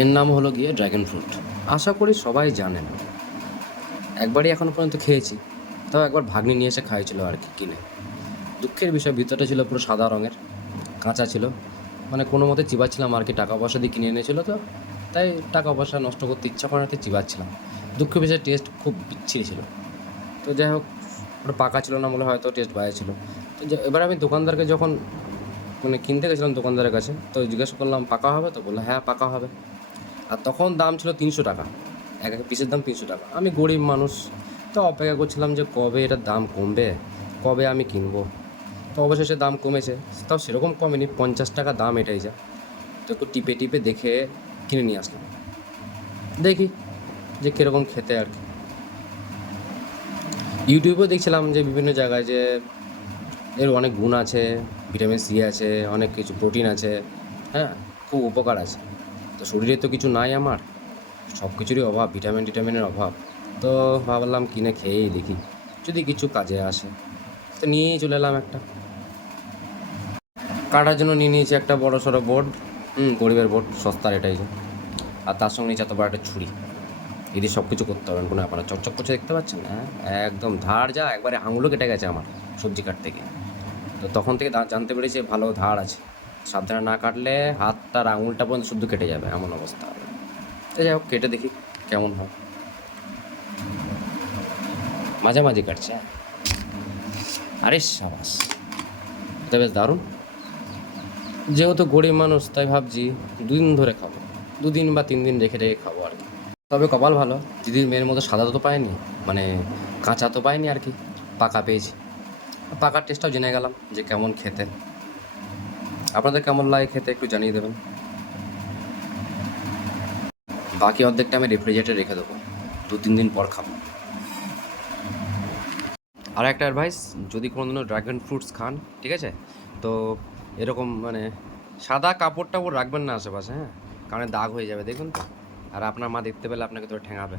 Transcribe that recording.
এর নাম হলো গিয়ে ড্র্যাগন ফ্রুট। আশা করি সবাই জানেন। একবারই এখনও পর্যন্ত খেয়েছি। তাও একবার ভাগ্নি নিয়ে এসে খাইছিল আর কি কিনে। দুঃখের বিষয়, ভিতরটা ছিল পুরো সাদা রঙের, কাঁচা ছিল। মানে কোনো মতে চিবাচ্ছিলাম আর কি, টাকা পয়সা দিয়ে কিনে এনেছিল তো। তাই টাকা পয়সা নষ্ট করতে ইচ্ছা করে না, তাই চিবাচ্ছিলাম। দুঃখের বিষয় টেস্ট খুব বিচ্ছিরি ছিল। তো যাই হোক, ওটা পাকা ছিল না বলে হয়তো টেস্ট বাইরে ছিল। তো এবার আমি দোকানদারকে যখন মানে কিনতে গেছিলাম দোকানদারের কাছে, তো জিজ্ঞেস করলাম, পাকা হবে? তো বলল হ্যাঁ পাকা হবে। আর তখন দাম ছিল তিনশো টাকা। এক এক পিসের দাম তিনশো টাকা। আমি গরিব মানুষ। তো অপেক্ষা করছিলাম যে কবে এটার দাম কমবে, কবে আমি কিনবো। তো অবশেষে দাম কমেছে। তাও সেরকম কমেনি, পঞ্চাশ টাকা দাম এটাই যা। তো একটু টিপে টিপে দেখে কিনে নিয়ে আসলাম। দেখি যে কীরকম খেতে আর কি। ইউটিউবেও দেখছিলাম যে বিভিন্ন জায়গায় যে এর অনেক গুণ আছে ভিটামিন সি আছে, অনেক কিছু প্রোটিন আছে। হ্যাঁ খুব উপকার আছে। তো শরীরে তো কিছু নাই আমার। সব কিছুরই অভাব ভিটামিন টিটামিনের অভাব। তো ভাবলাম কিনে খেয়েই দেখি, যদি কিছু কাজে আসে। তো নিয়েই চলে এলাম একটা। কাটার জন্য নিয়ে নিয়েছি একটা বড় সড়ো বোর্ড হুম, গরিবের বোর্ড সস্তার এটাই আর তার সঙ্গে নিয়েছি এত বড় একটা ছুরি। এদিকে সব কিছু করতে পারবেন কোনো ব্যাপার চকচক করছে দেখতে পাচ্ছেন? হ্যাঁ একদম। ধার যা, একবারে আঙুলও কেটে গেছে আমার সবজি কাটতে গিয়ে। তো তখন থেকে জানতে পেরেছি ভালো ধার আছে। সাবধানে না কাটলে হাতটার আঙুলটা পর্যন্ত শুদ্ধ কেটে যাবে, এমন অবস্থা। তো যাই হোক, কেটে দেখি কেমন হয়। মাঝামাঝি কাটছে হ্যাঁ। আরে সাবাস, এটা বেশ দারুণ। যেহেতু গরিব মানুষ, তাই ভাবছি দুদিন ধরে খাব। দুদিন বা তিন দিন রেখে রেখে খাব আর কি। তবে কপাল ভালো, দিদির মেয়ের মতো সাদা তো পাইনি মানে কাঁচা তো পাইনি আর কি, পাকা পেয়েছি। পাকার টেস্টটাও জেনে গেলাম যে কেমন খেতে। আপনাদের কেমন লাগে খেতে একটু জানিয়ে দেবেন। বাকি অর্ধেকটা আমি রেফ্রিজারেটরে রেখে দেবো। দু, তিন দিন পর খাব। আর একটা অ্যাডভাইস যদি কোনো দিনও ড্রাগন ফ্রুটস খান, ঠিক আছে? তো এরকম মানে সাদা কাপড় টাপড় রাখবেন না আশেপাশে হ্যাঁ? কারণ দাগ হয়ে যাবে, দেখুন তো। আর আপনার মা দেখতে পেলে আপনাকে তো ঠেঙাবে।